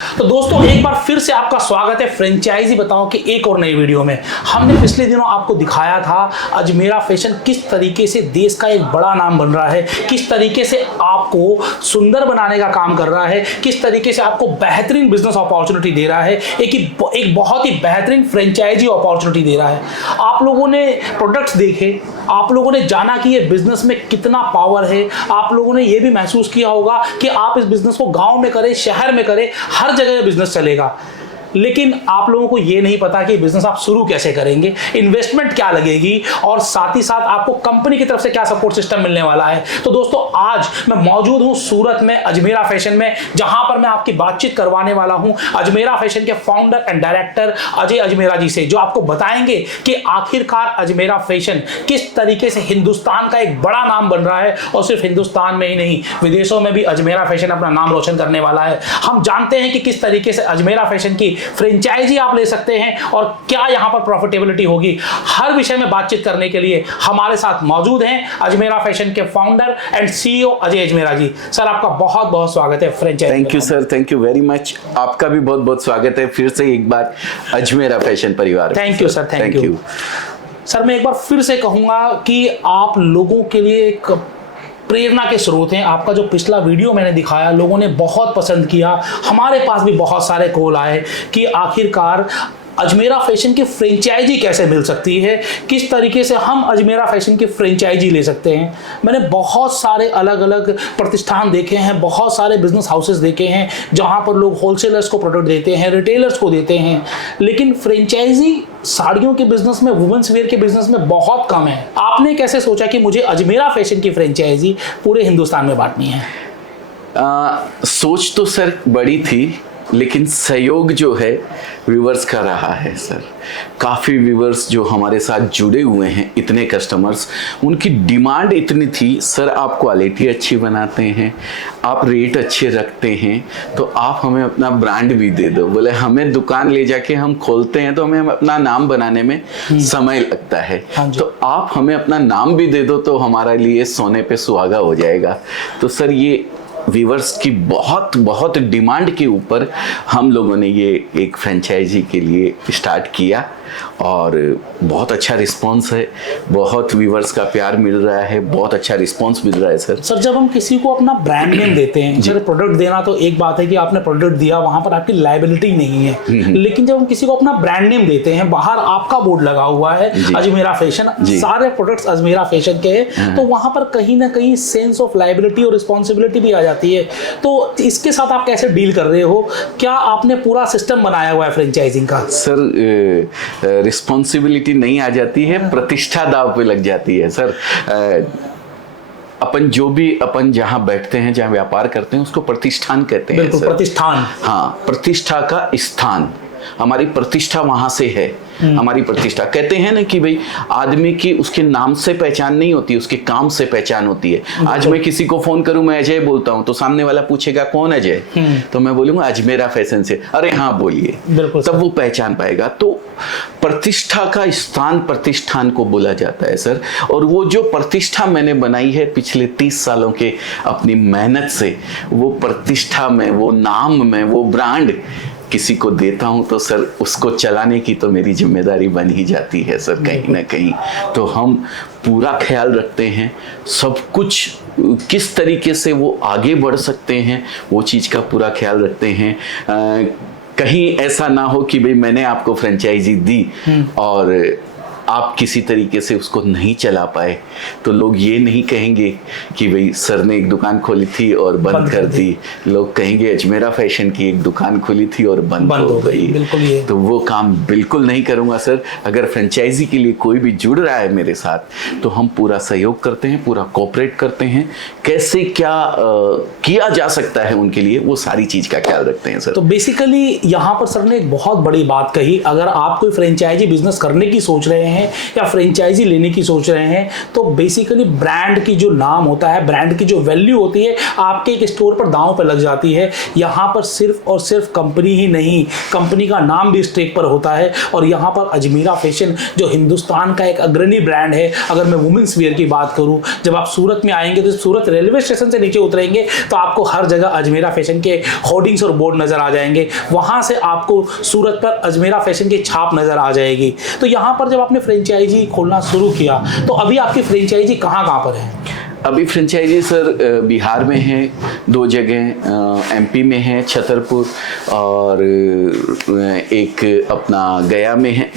तो दोस्तों एक बार फिर से आपका स्वागत है फ्रेंचाइजी बताओ कि एक और नई वीडियो में। हमने पिछले दिनों आपको दिखाया था अजमेरा फैशन किस तरीके से देश का एक बड़ा नाम बन रहा है, किस तरीके से आपको सुंदर बनाने का काम कर रहा है, किस तरीके से आपको बेहतरीन बिजनेस अपॉर्चुनिटी दे रहा है, एक बहुत ही बेहतरीन फ्रेंचाइजी अपॉर्चुनिटी दे रहा है। आप लोगों ने प्रोडक्ट्स देखे, आप लोगों ने जाना कि ये बिजनेस में कितना पावर है, आप लोगों ने ये भी महसूस किया होगा कि आप इस बिजनेस को गांव में करें, शहर में करें, हर जगह बिजनेस चलेगा। लेकिन आप लोगों को यह नहीं पता कि बिजनेस आप शुरू कैसे करेंगे, इन्वेस्टमेंट क्या लगेगी और साथ ही साथ आपको कंपनी की तरफ से क्या सपोर्ट सिस्टम मिलने वाला है। तो दोस्तों आज मैं मौजूद हूं सूरत में अजमेरा फैशन में, जहां पर मैं आपकी बातचीत करवाने वाला हूं अजमेरा फैशन के founder and director Ajay Ajmera ji से, जो आपको बताएंगे कि आखिरकार अजमेरा फैशन किस तरीके से हिंदुस्तान का एक बड़ा नाम बन रहा है और सिर्फ हिंदुस्तान में ही नहीं, विदेशों में भी अजमेरा फैशन अपना नाम रोशन करने वाला है। हम जानते हैं कि किस तरीके से अजमेरा फैशन की फ्रेंचाइजी आप ले सकते हैं और क्या यहां पर प्रॉफिटेबिलिटी होगी। हर विषय में बातचीत करने के लिए हमारे साथ मौजूद हैं अजमेरा फैशन के founder and CEO Ajay Ajmera ji. Sir आपका बहुत बहुत स्वागत है franchisee. Thank you sir, thank you very much. आपका भी बहुत बहुत स्वागत है फिर से एक बार अजमेरा फैशन परिवार। Thank you sir, thank you. Sir मैं एक बार फिर से कहूंगा कि आप लोगों के लिए एक प्रेरणा के स्रोत हैं। आपका जो पिछला वीडियो मैंने दिखाया लोगों ने बहुत पसंद किया, हमारे पास भी बहुत सारे कॉल आए कि आखिरकार अजमेरा फैशन की फ्रेंचाइजी कैसे मिल सकती है, किस तरीके से हम अजमेरा फैशन की फ्रेंचाइजी ले सकते हैं। मैंने बहुत सारे अलग अलग प्रतिष्ठान देखे हैं, बहुत सारे बिजनेस हाउसेस देखे हैं जहां पर लोग होलसेलर्स को प्रोडक्ट देते हैं, रिटेलर्स को देते हैं, लेकिन फ्रेंचाइजी साड़ियों के बिजनेस में, वुमेन्स वेयर के बिजनेस में बहुत कम है। आपने कैसे सोचा कि मुझे अजमेरा फैशन की फ्रेंचाइजी पूरे हिंदुस्तान में बांटनी है? सोच तो सर बड़ी थी, लेकिन सहयोग जो है व्यूवर्स का रहा है सर। काफ़ी व्यूवर्स जो हमारे साथ जुड़े हुए हैं, इतने कस्टमर्स, उनकी डिमांड इतनी थी, सर आप क्वालिटी अच्छी बनाते हैं, आप रेट अच्छे रखते हैं, तो आप हमें अपना ब्रांड भी दे दो। बोले हमें दुकान ले जाके हम खोलते हैं तो हमें अपना नाम बनाने में समय लगता है, तो आप हमें अपना नाम भी दे दो तो हमारे लिए सोने पे सुहागा हो जाएगा। तो सर ये व्यूवर्स की बहुत बहुत डिमांड के ऊपर हम लोगों ने ये एक फ्रेंचाइजी के लिए स्टार्ट किया और बहुत अच्छा रिस्पांस है, बहुत व्यूवर्स का प्यार मिल रहा है, बहुत अच्छा रिस्पांस मिल रहा है सर। सर जब हम किसी को अपना ब्रांड नेम देते हैं, जैसे प्रोडक्ट देना तो एक बात है कि आपने प्रोडक्ट दिया, वहां पर आपकी लायबिलिटी नहीं है, लेकिन जब हम किसी को अपना ब्रांड नेम देते हैं, बाहर आपका बोर्ड लगा हुआ है अजमेरा फैशन, सारे प्रोडक्ट्स अजमेरा फैशन के हैं, तो वहां पर कहीं ना कहीं सेंस ऑफ लायबिलिटी और रिस्पॉन्सिबिलिटी भी आ जाती है। तो इसके साथ आप कैसे डील कर रहे हो? क्या आपने पूरा सिस्टम बनाया हुआ है फ्रेंचाइजिंग का? सर रिस्पॉन्सिबिलिटी नहीं आ जाती है, प्रतिष्ठा दाव पे लग जाती है सर। अपन जहाँ बैठते हैं, जहाँ व्यापार करते हैं, उसको प्रतिष्ठान कहते हैं। बिल्कुल, प्रतिष्ठान। हाँ, प्रतिष्ठा का स्थान, हमारी प्रतिष्ठा वहां से है। हमारी प्रतिष्ठा, कहते हैं ना कि भाई आदमी की उसके नाम से पहचान नहीं होती, उसके काम से पहचान होती है। आज मैं किसी को फोन करूं, मैं अजय बोलता हूं, तो सामने वाला पूछेगा कौन अजय, तो मैं बोलूंगा अजमेरा फैशन से। अरे हाँ बोलिए, तब वो पहचान पाएगा। तो प्रतिष्ठा का स्थान प्रतिष्ठान को बोला जाता है सर। और वो जो प्रतिष्ठा मैंने बनाई है पिछले 30 सालों के अपनी मेहनत से, वो प्रतिष्ठा में, वो नाम में, वो ब्रांड किसी को देता हूं तो सर उसको चलाने की तो मेरी जिम्मेदारी बन ही जाती है सर, कहीं ना कहीं। तो हम पूरा ख्याल रखते हैं, सब कुछ किस तरीके से वो आगे बढ़ सकते हैं वो चीज़ का पूरा ख्याल रखते हैं। कहीं ऐसा ना हो कि भाई मैंने आपको फ्रेंचाइजी दी और आप किसी तरीके से उसको नहीं चला पाए, तो लोग ये नहीं कहेंगे कि भाई सर ने एक दुकान खोली थी और बंद कर दी। लोग कहेंगे अजमेरा फैशन की एक दुकान खोली थी और बंद हो गई। तो वो काम बिल्कुल नहीं करूंगा सर। अगर फ्रेंचाइजी के लिए कोई भी जुड़ रहा है मेरे साथ, तो हम पूरा सहयोग करते हैं, पूरा कोऑपरेट करते हैं। कैसे क्या किया जा सकता है उनके लिए, वो सारी चीज का ख्याल रखते हैं सर। तो बेसिकली यहाँ पर सर ने एक बहुत बड़ी बात कही, अगर आप कोई फ्रेंचाइजी बिजनेस करने की सोच रहे हैं हैं या फ्रेंचाइजी लेने की सोच रहे हैं, तो बेसिकली ब्रांड की जो नाम होता है, ब्रांड की जो वैल्यू होती है, आपके एक स्टोर पर दांव पर लग जाती है। यहाँ पर सिर्फ और सिर्फ कंपनी ही नहीं, कंपनी का नाम भी स्टेक पर होता है। और यहाँ पर अजमेरा फैशन जो हिंदुस्तान का एक अग्रणी ब्रांड है, अगर मैं वुमेंस वेयर की बात करूँ, जब आप सूरत में आएंगे तो सूरत रेलवे स्टेशन से नीचे उतरेंगे तो आपको हर जगह अजमेरा फैशन के होर्डिंग्स और बोर्ड नजर आ जाएंगे। वहां से आपको सूरत पर अजमेरा फैशन की छाप नजर आ जाएगी। तो यहाँ पर जब आपने फ्रेंचाइजी खोलना शुरू किया तो अभी आपकी फ्रेंचाइजी कहाँ कहाँ पर है? अभी फ्रेंचाइजी सर बिहार में है 2 जगह, एमपी में है छतरपुर, और एक अपना गया में है,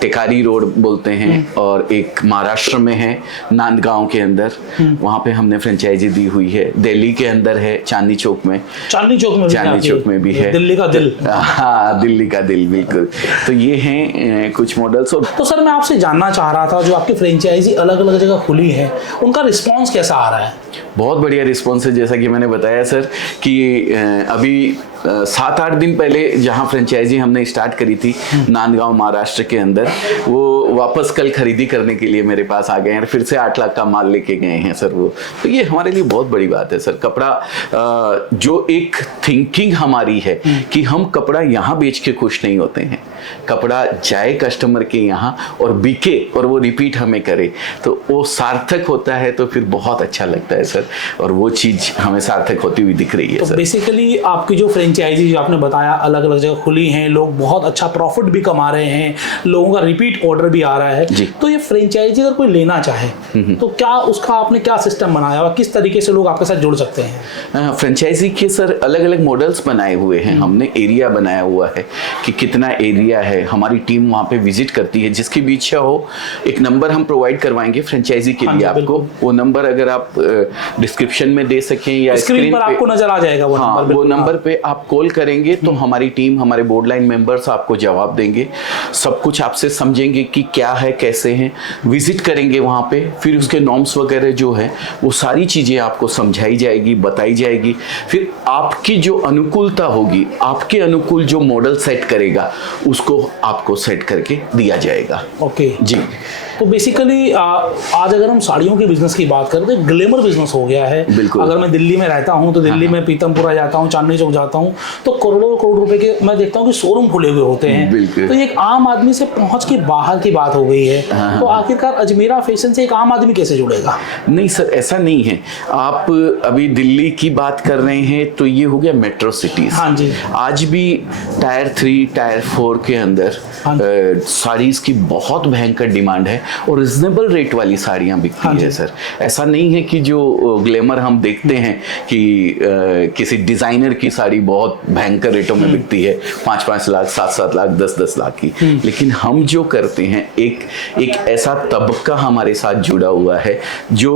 टेकारी रोड बोलते हैं, और एक महाराष्ट्र में है नांदगांव के अंदर, वहाँ पे हमने फ्रेंचाइजी दी हुई है। दिल्ली के अंदर है चांदनी चौक में, चांदनी चौक में भी है, दिल्ली का दिल। हाँ, दिल्ली का दिल, बिल्कुल। तो ये हैं कुछ मॉडल्स। और तो सर मैं आपसे जानना चाह रहा था, जो आपकी फ्रेंचाइजी अलग अलग जगह खुली है, उनका रिस्पॉन्स कैसा आ रहा है? बहुत बढ़िया रिस्पॉन्स है। जैसा कि मैंने बताया सर कि अभी 7-8 दिन पहले जहां फ्रेंचाइजी हमने स्टार्ट करी थी नांदगांव महाराष्ट्र के अंदर, वो वापस कल खरीदी करने के लिए मेरे पास आ गए हैं, फिर से 8 लाख का माल लेके गए हैं सर वो। तो ये हमारे लिए बहुत बड़ी बात है सर। कपड़ा जो एक थिंकिंग हमारी है कि हम कपड़ा यहाँ बेच के खुश नहीं होते हैं, कपड़ा जाए कस्टमर के यहाँ और बिके और वो रिपीट हमें करे, तो वो सार्थक होता है। तो फिर बहुत अच्छा लगता है सर, और वो चीज़ हमें सार्थक होती हुई दिख रही है तो सर। बेसिकली आपकी जो फ्रेंचाइजी जो आपने बताया अलग अलग जगह खुली हैं, लोग बहुत अच्छा प्रॉफिट भी कमा रहे हैं, लोगों का रिपीट ऑर्डर भी आ रहा है, तो ये फ्रेंचाइजी अगर कोई लेना चाहे तो क्या उसका आपने क्या सिस्टम बनाया हुआ, किस तरीके से लोग आपके साथ जुड़ सकते हैं? फ्रेंचाइजी के सर अलग अलग मॉडल्स बनाए हुए हैं हमने। एरिया बनाया हुआ है कि कितना एरिया है, हमारी टीम वहाँ पे विजिट करती है। जिसकी भी इच्छा हो, एक नंबर हम प्रोवाइड करवाएंगे फ्रेंचाइजी के लिए आपको। वो नंबर अगर आप डिस्क्रिप्शन में दे सकें या स्क्रीन पर आपको नजर आ जाएगा वो नंबर। वो नंबर पे आप कॉल करेंगे तो हमारी टीम, हमारे बोर्ड लाइन मेंबर्स आपको जवाब देंगे, सब कुछ आपसे समझेंगे कि क्या है कैसे हैं, विजिट करेंगे वहाँ पे, फिर उसके नॉर्म्स वगैरह जो है वो सारी चीज़ें आपको समझाई जाएगी, बताई जाएगी। फिर आपकी जो अनुकूलता होगी, आपके अनुकूल जो मॉडल सेट करेगा उसको आपको सेट करके दिया जाएगा। ओके जी। तो बेसिकली आज अगर हम साड़ियों के बिजनेस की बात करें तो ग्लैमर बिजनेस हो गया है। बिल्कुल। अगर मैं दिल्ली में रहता हूं तो दिल्ली में पीतमपुरा जाता हूं, चांदनी चौक जाता हूं, तो करोड़ों करोड़ रुपए के मैं देखता हूं कि शोरूम खुले हुए होते हैं। तो ये एक आम आदमी से पहुंच के बाहर की बात हो गई है। तो आखिरकार अजमेरा फैशन से एक आम आदमी कैसे जुड़ेगा? नहीं सर, ऐसा नहीं है। आप अभी दिल्ली की बात कर रहे हैं तो ये हो गया मेट्रो सिटीज। हाँ जी। आज भी टायर 3, टायर 4 के अंदर साड़ीज की बहुत भयंकर डिमांड है और रिजनेबल रेट वाली साड़ियाँ बिकती है सर। ऐसा नहीं है कि जो ग्लैमर हम देखते हैं कि किसी डिज़ाइनर की साड़ी बहुत भयंकर रेटों में बिकती है, 5-5 लाख, 7-7 लाख, 10-10 लाख की। लेकिन हम जो करते हैं, एक ऐसा तबका हमारे साथ जुड़ा हुआ है जो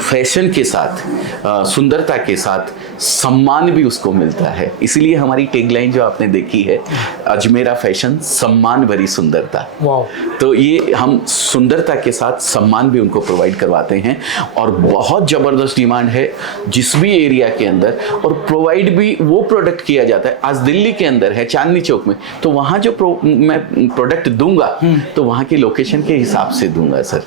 फैशन के साथ, सुंदरता के साथ सम्मान भी उसको मिलता है। इसलिए हमारी टैगलाइन जो आपने देखी है, अजमेरा फैशन सम्मान भरी सुंदरता। तो ये हम सुंदरता के साथ सम्मान भी उनको प्रोवाइड करवाते हैं और बहुत ज़बरदस्त डिमांड है जिस भी एरिया के अंदर, और प्रोवाइड भी वो प्रोडक्ट किया जाता है। आज दिल्ली के अंदर है चांदनी चौक में, तो वहाँ जो मैं प्रोडक्ट दूंगा तो वहाँ की लोकेशन के हिसाब से दूंगा सर।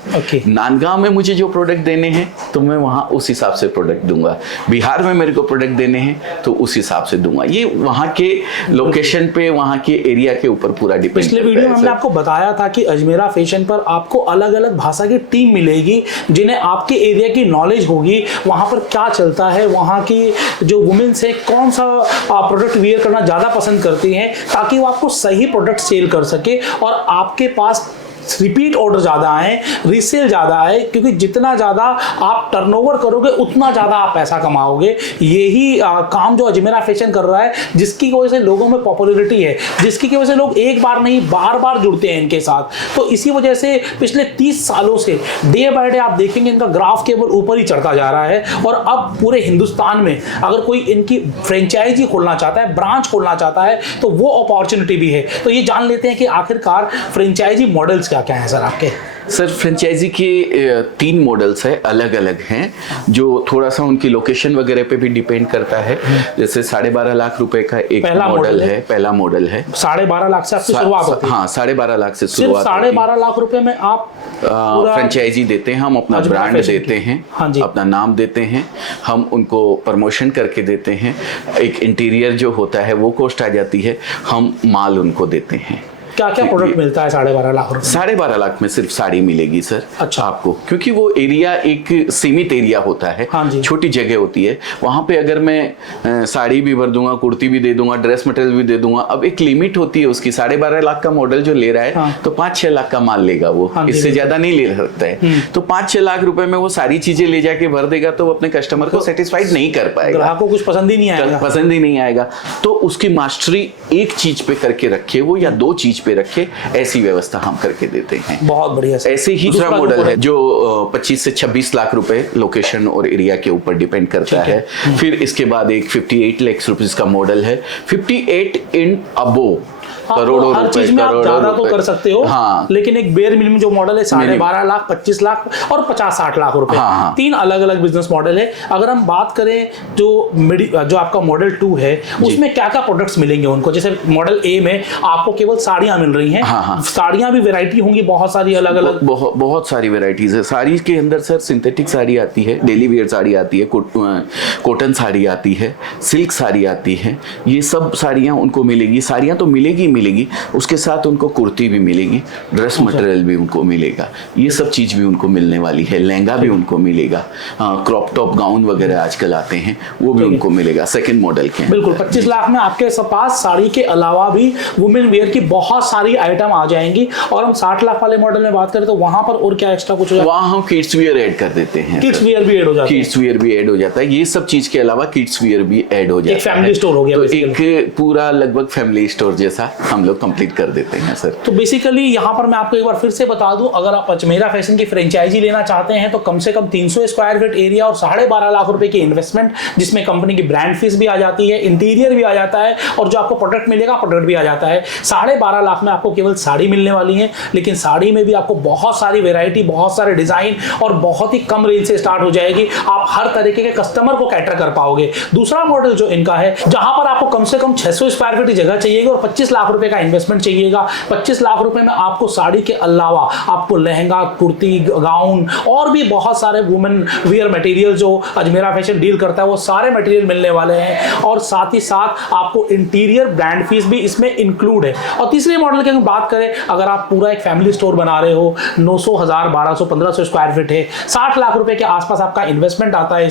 नांदगांव में मुझे जो प्रोडक्ट देने हैं तो मैं वहाँ उस हिसाब से प्रोडक्ट दूंगा। बिहार में मेरे को प्रोडक्ट देने हैं तो उस हिसाब से दूंगा। ये वहाँ के लोकेशन पे, वहाँ के एरिया के ऊपर पूरा डिपेंड करता है। पिछले वीडियो में हमने आपको बताया था कि अजमेरा फैशन पर आपको अलग अलग भाषा की टीम मिलेगी जिन्हें आपके एरिया की नॉलेज होगी, वहाँ पर क्या चलता है, वहाँ की जो वुमेन्स है कौन सा प्रोडक्ट वियर करना ज़्यादा पसंद करती हैं, ताकि वो आपको सही प्रोडक्ट सेल कर सके और आपके पास रिपीट ऑर्डर ज़्यादा आए, रीसेल ज़्यादा आए, क्योंकि जितना ज़्यादा आप टर्नओवर करोगे उतना ज़्यादा आप पैसा कमाओगे। यही काम जो अजमेरा फैशन कर रहा है, जिसकी वजह से लोगों में पॉपुलैरिटी है, जिसकी वजह से लोग एक बार नहीं बार बार जुड़ते हैं इनके साथ। तो इसी वजह से पिछले 30 सालों से डे बाय डे आप देखेंगे इनका ग्राफ केवल ऊपर ही चढ़ता जा रहा है। और अब पूरे हिंदुस्तान में अगर कोई इनकी फ्रेंचाइजी खोलना चाहता है, ब्रांच खोलना चाहता है, तो वो अपॉर्चुनिटी भी है। तो ये जान लेते हैं कि आखिरकार फ्रेंचाइजी मॉडल्स क्या क्या है सर आपके? सर फ्रेंचाइजी के 3 मॉडल्स है, अलग अलग हैं, जो थोड़ा सा उनकी लोकेशन वगैरह पे भी डिपेंड करता है। जैसे 12.5 लाख रुपए का एक मॉडल है, पहला मॉडल है। 12.5 लाख से आपकी शुरुआत होती है? हाँ, 12.5 लाख से सिर्फ शुरुआत। 12.5 लाख रुपए में आप फ्रेंचाइजी देते हैं, हम अपना ब्रांड देते हैं, हाँ जी, अपना नाम देते हैं, हम उनको प्रमोशन करके देते हैं। एक इंटीरियर जो होता है वो कॉस्ट आ जाती है, हम माल उनको देते हैं। क्या क्या प्रोडक्ट मिलता है 12.5 लाख रुपए? 12.5 लाख में सिर्फ साड़ी मिलेगी सर। अच्छा, आपको, क्योंकि वो एरिया एक सीमित एरिया होता है, हाँ जी, छोटी जगह होती है। वहां पे अगर मैं साड़ी भी भर दूंगा, कुर्ती भी दे दूंगा, ड्रेस मटेरियल भी दे दूंगा, अब एक लिमिट होती है उसकी। 12.5 लाख का मॉडल जो ले रहा है, हाँ, तो 5-6 लाख का माल लेगा वो, हाँ, इससे ज्यादा नहीं ले सकता है। तो 5-6 लाख रुपए में वो सारी चीजें ले जाके भर देगा तो वो अपने कस्टमर को सेटिस्फाइड नहीं कर पाएगा, ग्राहक को कुछ पसंद ही नहीं आएगा, पसंद ही नहीं आएगा। तो उसकी मास्टरी एक चीज पे करके रखे वो, या 2 चीज पे रखे, ऐसी व्यवस्था हम करके देते हैं। बहुत बढ़िया। ऐसे ही दूसरा मॉडल है जो 25 से 26 लाख रुपए लोकेशन और एरिया के ऊपर डिपेंड करता है। फिर इसके बाद एक 58 लाख रुपीस का मॉडल है, 58 इन अबो, करोड़ों हर चीज में आप ज्यादा तो कर सकते हो, हाँ, लेकिन एक बेयर मिनिमम जो मॉडल है 12.5 लाख, 25 लाख और 50-60 लाख रुपए, हाँ, 3 अलग अलग बिजनेस मॉडल है। अगर हम बात करें जो आपका मॉडल 2 है, उसमें क्या क्या प्रोडक्ट्स मिलेंगे उनको? जैसे मॉडल ए में आपको केवल साड़ियां मिल रही हैं, हाँ, साड़ियां भी वैरायटी होंगी बहुत सारी, अलग अलग बहुत सारी वैरायटीज है। साड़ी के अंदर सर सिंथेटिक साड़ी आती है, डेली वेयर साड़ी आती है, कॉटन साड़ी आती है, सिल्क साड़ी आती है, ये सब साड़ियां उनको मिलेगी। साड़ियां तो मिलेगी, उसके साथ उनको कुर्ती भी मिलेगी, ड्रेस मटेरियल भी उनको मिलेगा, ये सब चीज भी उनको मिलने वाली है। लहंगा भी उनको मिलेगा, क्रॉप टॉप गाउन वगैरह आजकल आते हैं, वो भी उनको मिलेगा सेकंड मॉडल के। बिल्कुल 25 लाख में आपके पास साड़ी के अलावा भी वुमेन वेयर की बहुत सारी आइटम आ जाएंगी। और हम 60 लाख वाले मॉडल में बात करें तो वहां पर और क्या एक्स्ट्रा कुछ? वहां हम किड्स वियर ऐड कर देते हैं, किड्स वियर भी ऐड हो जाता है, किड्स वियर भी ऐड हो जाता है। ये सब चीज के अलावा किड्स वियर भी ऐड हो जाता है। एक फैमिली स्टोर हो गया, तो एक पूरा लगभग फैमिली स्टोर जैसा हम लोग कंप्लीट कर देते हैं सर। तो बेसिकली यहाँ पर मैं आपको एक बार फिर से बता दूं, अगर आप अजमेरा फैशन की फ्रेंचाइजी लेना चाहते हैं तो कम से कम 300 स्क्वायर फीट एरिया और 12.5 लाख रुपए की इन्वेस्टमेंट, जिसमें कंपनी की ब्रांड फीस भी आ जाती है, इंटीरियर भी आ जाता है, और जो आपको प्रोडक्ट मिलेगा प्रोडक्ट भी आ जाता है। 12.5 लाख में आपको केवल साड़ी मिलने वाली है, लेकिन साड़ी में भी आपको बहुत सारी वेरायटी, बहुत सारे डिजाइन और बहुत ही कम रेंज से स्टार्ट हो जाएगी। आप हर तरीके के कस्टमर को कैटर कर पाओगे। दूसरा मॉडल जो इनका है, जहां पर आपको कम से कम 600 स्क्वायर फीट की जगह चाहिएगी और 25 लाख रुपए का इन्वेस्टमेंट चाहिएगा। 25 लाख रुपए में आपको साड़ी के अलावा आपको लहंगा, कुर्ती, गाउन और भी बहुत सारे वुमेन वियर मटेरियल जो अजमेरा फैशन डील करता है वो सारे मटेरियल मिलने वाले हैं। और साथ ही साथ आपको इंटीरियर ब्रांड फीस भी इसमें इंक्लूड है। और तीसरे मॉडल की बात करें, अगर आप पूरा एक फैमिली स्टोर बना रहे हो, 900, 1000, 1200, 1500 स्क्वायर फीट है, 60 लाख रुपए के आसपास आपका इन्वेस्टमेंट आता है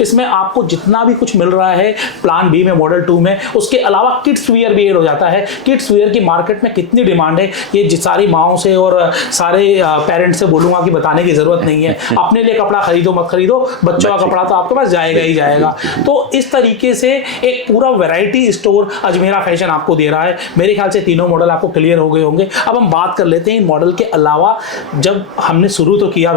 इसमें आपको जितना भी कुछ मिल रहा है प्लान बी में, मॉडल 2 में, उसके अलावा किड्स वियर भी ऐड हो जाता है। किड्स वियर की मार्केट में कितनी डिमांड है ये सारी माओं से और सारे पेरेंट्स से बोलूंगा कि बताने की जरूरत नहीं है। अपने लिए कपड़ा खरीदो मत खरीदो, बच्चों का कपड़ा तो आपके पास जाएगा ही जाएगा। तो इस तरीके से एक पूरा वैरायटी स्टोर अजमेरा फैशन आपको दे रहा है। मेरे ख्याल से तीनों मॉडल आपको क्लियर हो गए होंगे। अब हम बात कर लेते हैं इन मॉडल के अलावा, जब हमने शुरू तो किया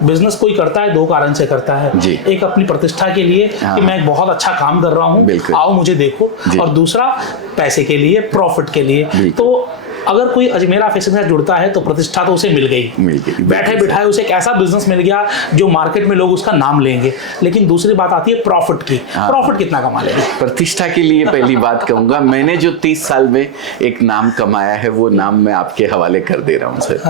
बिजनेस कोई करता है 2 कारण से करता है। एक अपनी प्रतिष्ठा के लिए कि मैं एक बहुत अच्छा काम कर रहा हूँ, आओ मुझे देखो, और दूसरा पैसे के लिए, प्रॉफिट के लिए। तो अगर कोई अजमेरा फैशन से जुड़ता है तो प्रतिष्ठा तो उसे मिल गई, बैठे बिठाए उसे एक ऐसा बिजनेस मिल गया जो मार्केट में लोग उसका नाम लेंगे। लेकिन दूसरी बात आती है प्रॉफिट की। प्रॉफिट कितना कमा लेंगे? प्रतिष्ठा के लिए पहली बात कहूंगा, मैंने जो 30 साल में एक नाम कमाया है वो नाम मैं आपके हवाले कर दे रहा हूँ सर,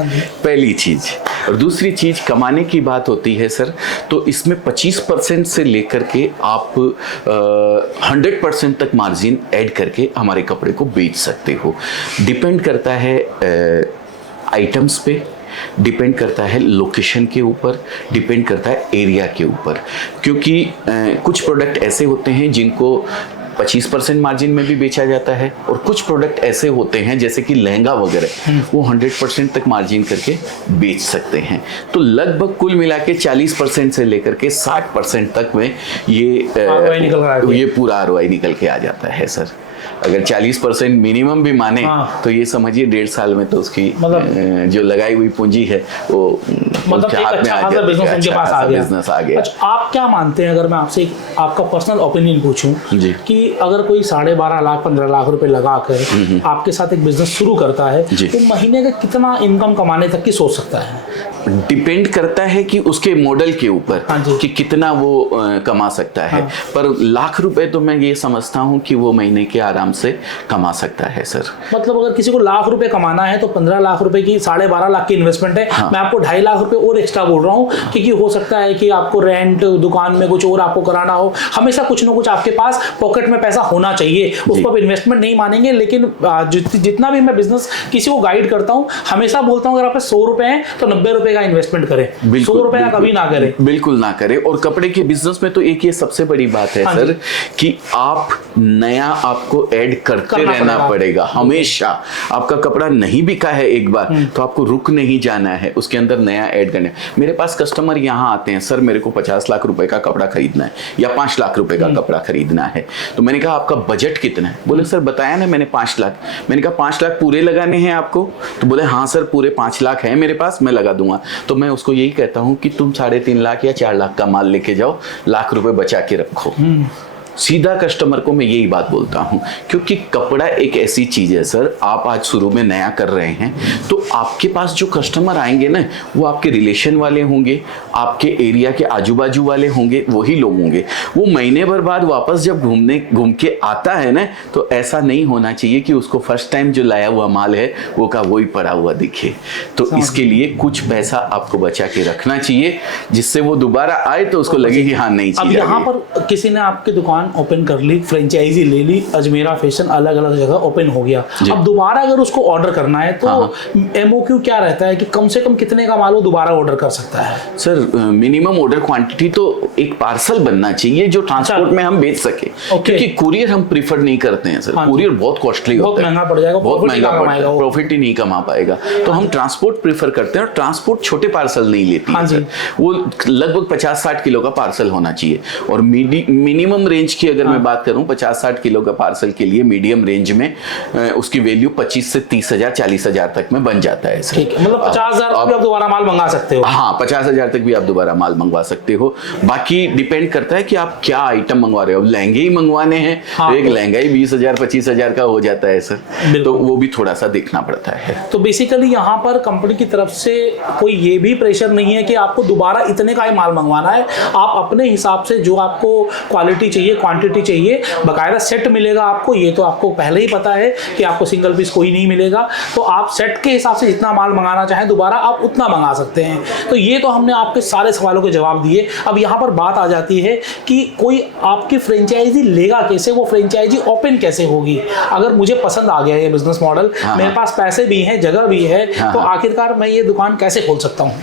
पहली चीज। और दूसरी चीज कमाने की बात होती है सर, तो इसमें 25% से लेकर के आप 100% तक मार्जिन ऐड करके हमारे कपड़े को बेच सकते हो। डिपेंड करता है आइटम्स पे, डिपेंड करता है लोकेशन के ऊपर, डिपेंड करता है एरिया के ऊपर। क्योंकि कुछ प्रोडक्ट ऐसे होते हैं जिनको 25% मार्जिन में भी बेचा जाता है, और कुछ प्रोडक्ट ऐसे होते हैं जैसे कि लहंगा वगैरह, वो 100% तक मार्जिन करके बेच सकते हैं। तो लगभग कुल मिला के 40% से लेकर के 60% तक में ये पूरा ROI निकल के आ जाता है सर। अगर 40% मिनिमम भी माने तो ये समझिए 1.5 साल में तो उसकी जो लगाई हुई पूंजी है वो मतलब एक अच्छा खासा बिजनेस उनके पास आ गया। बिजनेस आ गया। अच्छा, आप क्या मानते हैं, अगर मैं आपसे आपका पर्सनल ओपिनियन पूछूं कि अगर कोई 12.5 लाख 15 लाख रुपए लगा कर आपके साथ एक बिजनेस शुरू करता है तो महीने का कितना इनकम कमाने तक की सोच सकता है? डिपेंड करता है कि उसके मॉडल के ऊपर कि कितना वो कमा सकता है। पर लाख रुपए तो मैं ये समझता हूँ कि वो महीने के आराम से कमा सकता है सर। मतलब अगर किसी को लाख रुपए कमाना है तो 15 लाख रुपए की 12.5 लाख की इन्वेस्टमेंट है। मैं आपको 2.5 लाख रुपए और एक्स्ट्रा बोल रहा हूँ क्योंकि हो सकता है कि आपको रेंट, दुकान में कुछ और आपको कराना हो। हमेशा कुछ ना कुछ आपके पास पॉकेट में पैसा होना चाहिए। उसको आप इन्वेस्टमेंट नहीं मानेंगे, लेकिन जितना भी मैं बिजनेस किसी को गाइड करता हूँ हमेशा बोलता हूँ अगर आप 100 रुपए हैं तो 90 रुपए का इन्वेस्टमेंट करें, 100 रुपए का कभी ना करें। बिल्कुल ना करें। और कपड़े के बिजनेस में तो एक ये सबसे बड़ी बात है सर कि आप नया आपको ऐड करते रहना पड़ेगा हमेशा। आपका कपड़ा नहीं बिका है एक बार तो आपको रुक नहीं जाना है, उसके अंदर नया ऐड करना है। मेरे पास कस्टमर यहाँ आते हैं, सर मेरे को 50 लाख रुपए का कपड़ा खरीदना है या 5 लाख रुपए का कपड़ा खरीदना है। तो मैंने कहा आपका बजट कितना है? बोले सर बताया ना मैंने 5 लाख। मैंने कहा 5 लाख पूरे लगाने हैं आपको? तो बोले हाँ सर पूरे 5 लाख है मेरे पास, मैं लगा दूंगा। तो मैं उसको यही कहता हूँ कि तुम 3.5 लाख या 4 लाख का माल लेके जाओ, लाख रुपए बचा के रखो। सीधा कस्टमर को मैं यही बात बोलता हूं, क्योंकि कपड़ा एक ऐसी चीज है सर, आप आज शुरू में नया कर रहे हैं तो आपके पास जो कस्टमर आएंगे ना वो आपके रिलेशन वाले होंगे, आपके एरिया के आजू बाजू वाले होंगे, वही लोग होंगे। वो महीने भर बाद वापस जब घूम के आता है ना तो ऐसा नहीं होना चाहिए कि उसको फर्स्ट टाइम जो लाया हुआ माल है वो का वही पड़ा हुआ दिखे। तो इसके लिए कुछ पैसा आपको बचा के रखना चाहिए जिससे वो दोबारा आए तो उसको लगे कि हाँ नहीं चाहिए। अब यहाँ पर किसी ने आपकी दुकान ओपन कर ली, फ्रेंचाइजी ले ली, अजमेरा फैशन अलग अलग जगह ओपन हो गया। अब दोबारा अगर उसको ऑर्डर करना है तो एमओक्यू क्या रहता है कि कम से कम कितने का माल वो दोबारा ऑर्डर कर सकता है? सर मिनिमम ऑर्डर क्वांटिटी तो एक पार्सल बनना चाहिए जो ट्रांसपोर्ट में हम बेच सके, क्योंकि कुरियर हम प्रीफर नहीं करते हैं सर। कुरियर बहुत कॉस्टली होता है, महंगा पड़ जाएगा, बहुत महंगा पड़ेगा, प्रॉफिट ही नहीं कमा पाएगा। तो हम ट्रांसपोर्ट प्रीफर करते हैं और ट्रांसपोर्ट छोटे पार्सल नहीं लेती है सर। वो लगभग 50-60 किलो का पार्सल होना चाहिए। और मिनिमम रेंज की अगर मैं बात करूं 50-60 किलो का पार्सल के लिए मीडियम रेंज में उसकी वैल्यू 25 से 30,000 40,000 तक में बन जाता है सर। मतलब 50,000 भी आप दोबारा माल मंगा सकते हो? हाँ 50,000 तक भी आप दोबारा माल मंगवा सकते हो। बाकी डिपेंड करता है कि आप क्या आइटम मंगवा रहे हो। लहंगे ही मंगवाने हैं तो एक लहंगा ही 20,000-25,000 का हो जाता है सर, तो वो भी थोड़ा सा देखना पड़ता है। तो बेसिकली यहाँ पर कंपनी की तरफ से कोई ये भी प्रेशर नहीं है कि आपको दोबारा इतने का ही माल मंगवाना है। आप अपने हिसाब से जो आपको क्वालिटी चाहिए, क्वांटिटी चाहिए, बकायदा सेट मिलेगा आपको। ये तो आपको पहले ही पता है कि आपको सिंगल पीस कोई नहीं मिलेगा। तो आप सेट के हिसाब से जितना माल मंगाना चाहें दोबारा आप उतना मंगा सकते हैं। तो ये तो हमने आपके सारे सवालों के जवाब दिए। अब यहाँ पर बात आ जाती है कि कोई आपकी फ्रेंचाइजी लेगा कैसे, वो फ्रेंचाइजी ओपन कैसे होगी? अगर मुझे पसंद आ गया ये बिजनेस मॉडल, मेरे पास पैसे भी हैं, जगह भी है, तो आखिरकार मैं ये दुकान कैसे खोल सकता हूँ?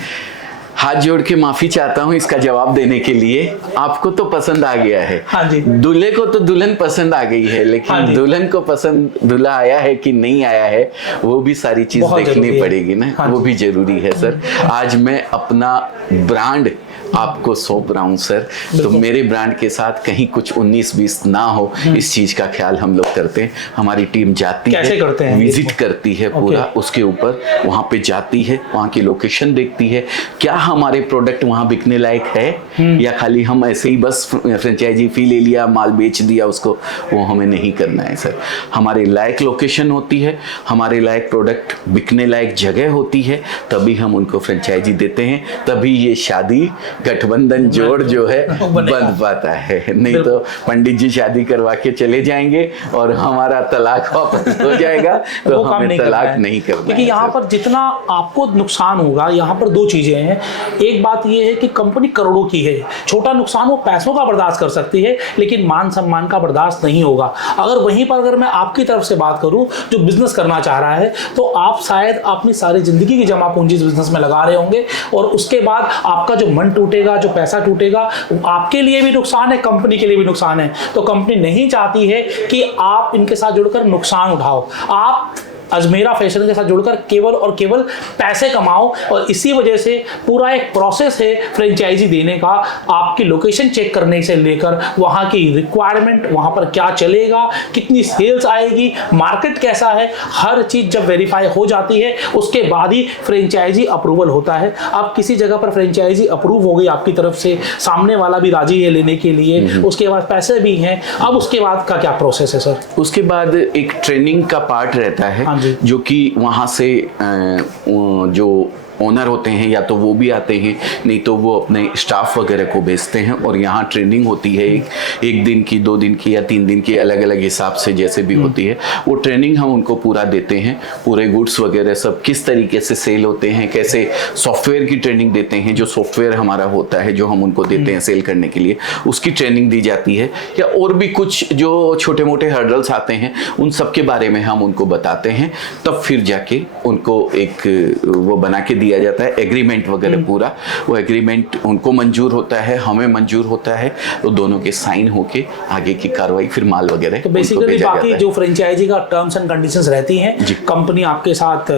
हाथ जोड़ के माफी चाहता हूँ इसका जवाब देने के लिए। आपको तो पसंद आ गया है, हाँ जी। दूल्हे को तो दुल्हन पसंद आ गई है, लेकिन हाँ दुल्हन को पसंद दूल्हा आया है कि नहीं आया है वो भी सारी चीज देखनी पड़ेगी ना। हाँ वो भी जरूरी है सर। आज मैं अपना ब्रांड आपको सौंप रहा हूँ सर, तो मेरे ब्रांड के साथ कहीं कुछ 19-20 ना हो, इस चीज का ख्याल हम लोग करते हैं। हमारी टीम जाती है, विजिट करती है पूरा उसके ऊपर, वहाँ पे जाती है, वहाँ की लोकेशन देखती है, क्या हमारे प्रोडक्ट वहाँ बिकने लायक है या खाली हम ऐसे ही बस फ्रेंचाइजी फी ले लिया, माल बेच दिया उसको, वो हमें नहीं करना है सर। हमारे लायक लोकेशन होती है, हमारे लायक प्रोडक्ट बिकने लायक जगह होती है, तभी हम उनको फ्रेंचाइजी देते हैं, तभी ये शादी गठबंधन जोड़ जो है बन पाता है। नहीं तो पंडित जी शादी करवा के चले जाएंगे और हमारा तलाक वापस हो जाएगा, तो हमें तलाक नहीं करना है। क्योंकि यहाँ पर जितना आपको नुकसान होगा, यहाँ पर दो चीजें हैं। एक बात ये है कि कंपनी करोड़ों की है, छोटा नुकसान वो पैसों का बर्दाश्त कर सकती है, लेकिन मान सम्मान का बर्दाश्त नहीं होगा। अगर वहीं पर अगर मैं आपकी तरफ से बात करूं जो बिजनेस करना चाह रहा है, तो आप शायद अपनी सारी जिंदगी की जमा पूंजी इस बिजनेस में लगा रहे होंगे और उसके बाद आपका जो मन टूटेगा, जो पैसा टूटेगा, आपके लिए भी नुकसान है, कंपनी के लिए भी नुकसान है। तो कंपनी नहीं चाहती है कि आप इनके साथ जुड़कर नुकसान उठाओ। आप अजमेरा फैशन के साथ जुड़कर केवल और केवल पैसे कमाओ। और इसी वजह से पूरा एक प्रोसेस है फ्रेंचाइजी देने का, आपकी लोकेशन चेक करने से लेकर वहाँ की रिक्वायरमेंट, वहाँ पर क्या चलेगा, कितनी सेल्स आएगी, मार्केट कैसा है, हर चीज़ जब वेरीफाई हो जाती है उसके बाद ही फ्रेंचाइजी अप्रूवल होता है। अब किसी जगह पर फ्रेंचाइजी अप्रूव हो गई आपकी तरफ से, सामने वाला भी राजी है लेने के लिए, उसके बाद पैसे भी हैं, अब उसके बाद का क्या प्रोसेस है सर? उसके बाद एक ट्रेनिंग का पार्ट रहता है, जो कि वहाँ से जो ओनर होते हैं या तो वो भी आते हैं, नहीं तो वो अपने स्टाफ वगैरह को भेजते हैं और यहाँ ट्रेनिंग होती है एक दिन की, 2 दिन की या 3 दिन की, अलग अलग हिसाब से जैसे भी होती है। वो ट्रेनिंग हम उनको पूरा देते हैं, पूरे गुड्स वगैरह सब किस तरीके से सेल होते हैं, कैसे सॉफ्टवेयर की ट्रेनिंग देते हैं, जो सॉफ्टवेयर हमारा होता है जो हम उनको देते हैं सेल करने के लिए, उसकी ट्रेनिंग दी जाती है। या और भी कुछ जो छोटे मोटे हर्डल्स आते हैं उन सब के बारे में हम उनको बताते हैं, तब फिर जाके उनको एक वो बना के दिया जाता है एग्रीमेंट वगैरह पूरा। वो एग्रीमेंट उनको मंजूर होता है, हमें मंजूर होता है, तो दोनों के साइन होके आगे की कार्रवाई फिर माल वगैरह तो बेसिकली बाकी जो फ्रेंचाइजी का टर्म्स एंड कंडीशंस रहती हैं, कंपनी आपके साथ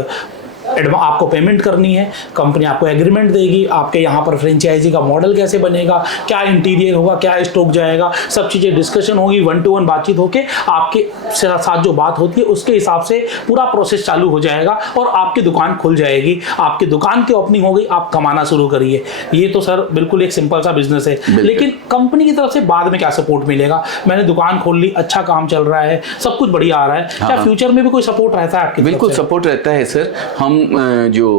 आपको पेमेंट करनी है, कंपनी आपको एग्रीमेंट देगी, आपके यहाँ पर फ्रेंचाइजी का मॉडल कैसे बनेगा, क्या इंटीरियर होगा, क्या स्टॉक जाएगा, सब चीज़ें डिस्कशन होगी, 1-to-1 बातचीत होके आपके साथ जो बात होती है उसके हिसाब से पूरा प्रोसेस चालू हो जाएगा और आपकी दुकान खुल जाएगी। आपकी दुकान की ओपनिंग हो गई, आप कमाना शुरू करिए। ये तो सर बिल्कुल एक सिंपल सा बिजनेस है। लेकिन कंपनी की तरफ से बाद में क्या सपोर्ट मिलेगा? मैंने दुकान खोल ली, अच्छा काम चल रहा है, सब कुछ बढ़िया आ रहा है, क्या फ्यूचर में भी कोई सपोर्ट रहता है आपके? बिल्कुल सपोर्ट रहता है सर। हम जो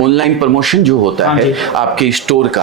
ऑनलाइन प्रमोशन जो होता है आपके स्टोर का,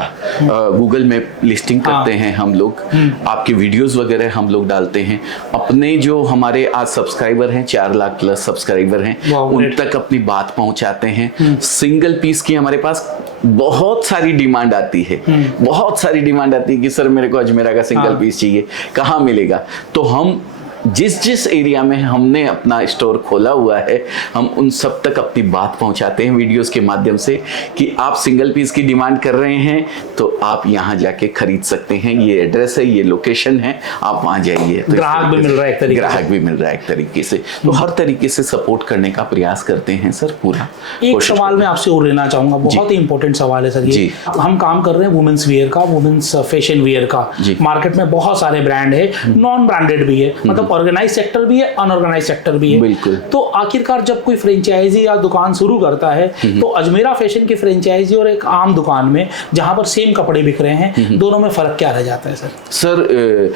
गूगल में लिस्टिंग करते हैं हम लोग, आपके वीडियोस वगैरह हम लोग डालते हैं, अपने जो हमारे आज सब्सक्राइबर हैं 4 लाख प्लस सब्सक्राइबर हैं, उन तक अपनी बात पहुंचाते हैं। सिंगल पीस की हमारे पास बहुत सारी डिमांड आती है, बहुत सारी डिमांड आती है कि सर मेरे को अजमेरा का सिंगल पीस चाहिए, कहाँ मिलेगा? तो हम जिस एरिया में हमने अपना स्टोर खोला हुआ है, हम उन सब तक अपनी बात पहुंचाते हैं वीडियोस के माध्यम से कि आप सिंगल पीस की डिमांड कर रहे हैं तो आप यहाँ जाके खरीद सकते हैं, ये एड्रेस है, ये लोकेशन है, आप वहाँ जाइए। तो ग्राहक भी मिल रहा है एक तरीके से। ग्राहक भी मिल रहा है एक तरीके से। तो हर तरीके से सपोर्ट करने का प्रयास करते हैं सर पूरा। एक सवाल मैं आपसे और लेना चाहूंगा, बहुत ही इंपॉर्टेंट सवाल है सर ये। हम काम कर रहे हैं वुमेन्स वियर का, वुमेन्स फैशन वियर का। मार्केट में बहुत सारे ब्रांड है, नॉन ब्रांडेड भी है, मतलब ऑर्गेनाइज सेक्टर भी है, अनऑर्गेनाइज सेक्टर भी है। बिल्कुल। तो आखिरकार जब कोई फ्रेंचाइजी या दुकान शुरू करता है तो अजमेरा फैशन की फ्रेंचाइजी और एक आम दुकान में जहां पर सेम कपड़े बिक रहे हैं, दोनों में फर्क क्या रह जाता है सर? सर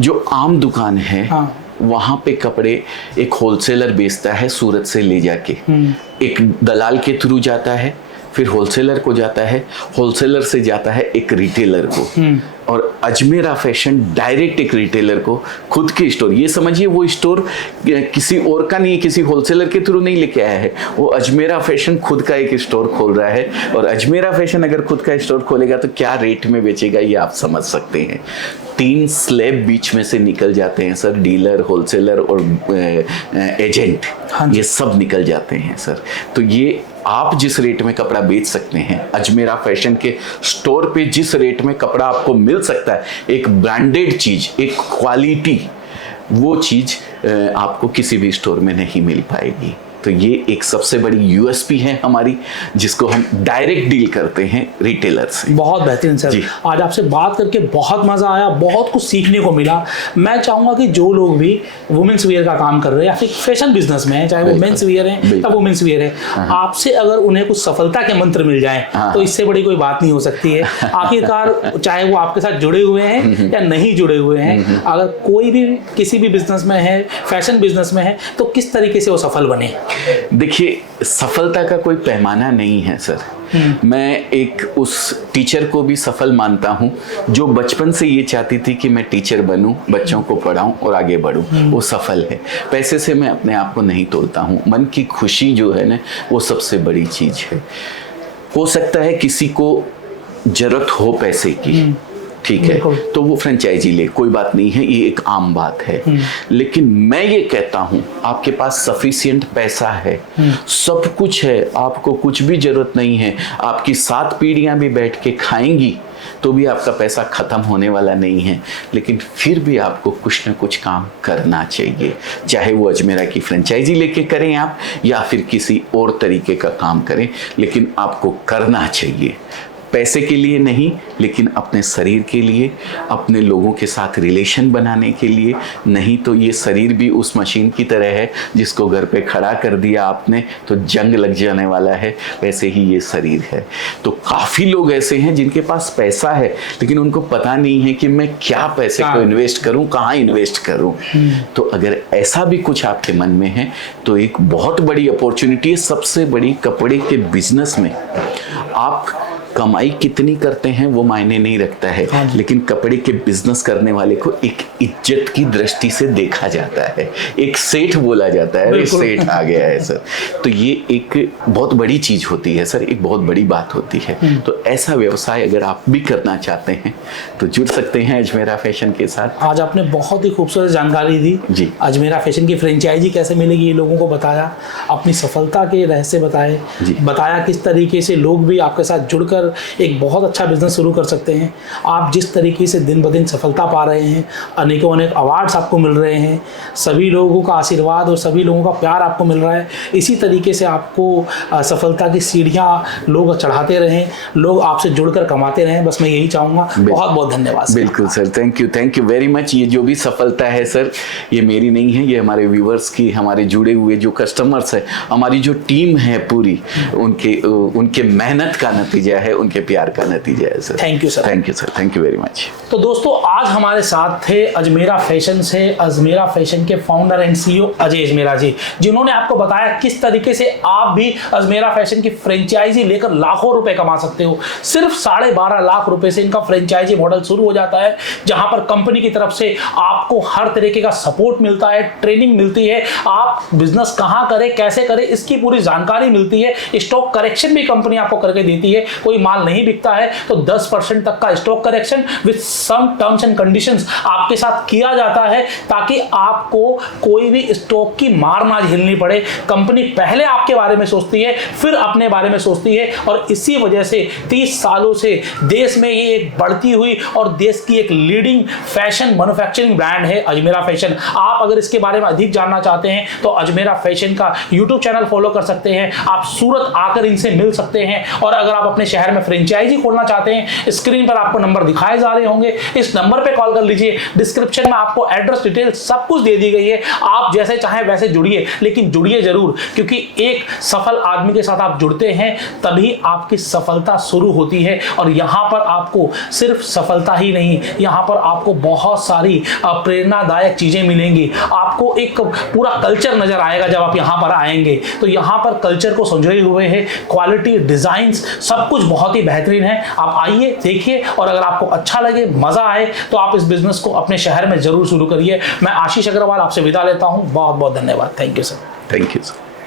जो आम दुकान है वहां पे कपड़े एक होलसेलर बेचता है सूरत से ले जाके, एक दलाल के थ्रू जाता है, फिर होलसेलर को जाता है, होलसेलर से जाता है एक रिटेलर को, और अजमेरा फैशन डायरेक्ट एक रिटेलर को खुद के स्टोर, ये समझिए वो स्टोर किसी और का नहीं है, किसी होलसेलर के थ्रू नहीं लेके आया है, वो अजमेरा फैशन खुद का एक स्टोर खोल रहा है। और अजमेरा फैशन अगर खुद का स्टोर खोलेगा तो क्या रेट में बेचेगा ये आप समझ सकते हैं। 3 स्लैब बीच में से निकल जाते हैं सर, डीलर, होलसेलर और एजेंट, ये सब निकल जाते हैं सर। तो ये आप जिस रेट में कपड़ा बेच सकते हैं, अजमेरा फैशन के स्टोर पे जिस रेट में कपड़ा आपको मिल सकता है, एक ब्रांडेड चीज, एक क्वालिटी, वो चीज आपको किसी भी स्टोर में नहीं मिल पाएगी। तो ये एक सबसे बड़ी यूएसपी है हमारी, जिसको हम डायरेक्ट डील करते हैं रिटेलर से। बहुत बेहतरीन सर, आज आपसे बात करके बहुत मजा आया, बहुत कुछ सीखने को मिला। मैं चाहूंगा कि जो लोग भी वुमेन्स वियर का काम कर रहे हैं या फिर फैशन बिजनेस में है, चाहे वो मेंस वियर है या वुमेन्स वियर है, आपसे अगर उन्हें कुछ सफलता के मंत्र मिल जाए तो इससे बड़ी कोई बात नहीं हो सकती है। आखिरकार चाहे वो आपके साथ जुड़े हुए हैं या नहीं जुड़े हुए हैं, अगर कोई भी किसी भी बिजनेस में है, फैशन बिजनेस में है, तो किस तरीके से वो सफल बने? देखिए, सफलता का कोई पैमाना नहीं है सर। मैं एक उस टीचर को भी सफल मानता हूँ जो बचपन से ये चाहती थी कि मैं टीचर बनूं, बच्चों को पढ़ाऊं और आगे बढ़ूं, वो सफल है। पैसे से मैं अपने आप को नहीं तोलता हूँ, मन की खुशी जो है ना, वो सबसे बड़ी चीज है। हो सकता है किसी को जरूरत हो पैसे की, ठीक है, तो वो फ्रेंचाइजी ले, कोई बात नहीं है, ये एक आम बात है। लेकिन मैं ये कहता हूँ, आपके पास सफिशिएंट पैसा है, सब कुछ है, आपको कुछ भी जरूरत नहीं है, आपकी 7 पीढ़ियां भी बैठ के खाएंगी, तो भी आपका पैसा ख़त्म होने वाला नहीं है, लेकिन फिर भी आपको कुछ न कुछ काम करना चाहिए, चाहे वो अजमेरा की फ्रेंचाइजी लेके करें आप या फिर किसी और तरीके का काम करें, लेकिन आपको करना चाहिए। पैसे के लिए नहीं, लेकिन अपने शरीर के लिए, अपने लोगों के साथ रिलेशन बनाने के लिए। नहीं तो ये शरीर भी उस मशीन की तरह है जिसको घर पे खड़ा कर दिया आपने तो जंग लग जाने वाला है, वैसे ही ये शरीर है। तो काफ़ी लोग ऐसे हैं जिनके पास पैसा है लेकिन उनको पता नहीं है कि मैं क्या पैसे को इन्वेस्ट करूं, कहाँ इन्वेस्ट करूं। तो अगर ऐसा भी कुछ आपके मन में है तो एक बहुत बड़ी अपॉर्चुनिटी है। सबसे बड़ी कपड़े के बिजनेस में आप कमाई कितनी करते हैं वो मायने नहीं रखता है, लेकिन कपड़े के बिजनेस करने वाले को एक इज्जत की दृष्टि से देखा जाता है, एक सेठ बोला जाता है, अरे सेठ आ गया है सर। तो ये एक बहुत बड़ी चीज होती है सर, एक बहुत बड़ी बात होती है। तो ऐसा व्यवसाय अगर आप भी करना चाहते हैं तो जुड़ सकते हैं अजमेरा फैशन के साथ। आज आपने बहुत ही खूबसूरत जानकारी दी जी। अजमेरा फैशन की फ्रेंचाइजी कैसे मिलेगी ये लोगों को बताया, अपनी सफलता के रहस्य बताए, बताया किस तरीके से लोग भी आपके साथ जुड़कर एक बहुत अच्छा बिजनेस शुरू कर सकते हैं। आप जिस तरीके से दिन ब दिन सफलता पा रहे हैं, अनेकों अनेक अवार्ड्स आपको मिल रहे हैं, सभी लोगों का आशीर्वाद और सभी लोगों का प्यार आपको मिल रहा है, इसी तरीके से आपको सफलता की सीढ़ियाँ लोग चढ़ाते रहें, लोग आपसे जुड़कर कमाते रहें। बस मैं यही चाहूँगा। बहुत बहुत धन्यवाद। बिल्कुल sir, thank you very much. ये जो भी सफलता है सर, ये मेरी नहीं है, ये हमारे व्यूवर्स की, हमारे जुड़े हुए जो कस्टमर्स है, हमारी जो टीम है पूरी, उनके मेहनत का नतीजा है, उनके प्यार का नतीजा है sir. Thank you sir. Thank you very much. तो दोस्तों आज हमारे साथ थे अजमेरा फैशन से अजमेरा फैशन के founder and CEO Ajay Ajmera ji, जिन्होंने आपको बताया किस तरीके से आप भी अजमेरा फैशन की फ्रेंचाइजी लेकर लाखों रुपए कमा सकते हो। सिर्फ 12.5 लाख रुपए से इनका फ्रेंचाइजी मॉडल शुरू हो जाता है, जहां पर कंपनी की तरफ से आपको हर तरीके का सपोर्ट मिलता है, ट्रेनिंग मिलती है, आप बिजनेस कहां करें, कैसे करें, इसकी पूरी जानकारी मिलती है। स्टॉक करेक्शन भी कंपनी आपको करके देती है। कोई माल नहीं बिकता है तो 10% तक का stock correction with some terms and conditions आपके साथ किया जाता है, ताकि आपको कोई भी स्टॉक की मार ना झेलनी पड़े। कंपनी पहले आपके बारे में सोचती है, फिर अपने बारे में सोचती है, और इसी वजह से 30 सालों से देश में ये एक बढ़ती हुई और देश की एक लीडिंग फैशन मैन्युफैक्चरिंग ब्रांड है अजमेरा फैशन। आप अगर इसके बारे में अधिक जानना चाहते हैं तो अजमेरा फैशन का यूट्यूब चैनल फॉलो कर सकते हैं। आप सूरत आकर इनसे मिल सकते हैं, और अगर आप अपने शहर में फ्रेंचाइजी खोलना चाहते हैं, स्क्रीन पर आपको नंबर दिखाए जा रहे होंगे, इस नंबर पे कॉल कर लीजिए। डिस्क्रिप्शन में आपको एड्रेस डिटेल सब कुछ दे दी गई है। आप जैसे चाहें वैसे जुड़िए, लेकिन जुड़िए जरूर, क्योंकि एक सफल आदमी के साथ आप जुड़ते हैं तभी आपकी सफलता शुरू होती है। और यहाँ पर आपको सिर्फ सफलता ही नहीं, यहाँ पर आपको बहुत सारी प्रेरणादायक चीजें मिलेंगी। आपको एक पूरा कल्चर नजर आएगा जब आप यहाँ पर आएंगे। तो यहाँ पर कल्चर को संजोए हुए है, क्वालिटी, डिजाइन्स सब कुछ बहुत ही बेहतरीन है। आप आइए, देखिए, और अगर आपको अच्छा लगे, मजा आए, तो आप इस बिजनेस को अपने शहर में जरूर शुरू करिए। मैं आशीष अग्रवाल आपसे विदा लेता हूं। बहुत बहुत धन्यवाद। Thank you sir. Thank you sir.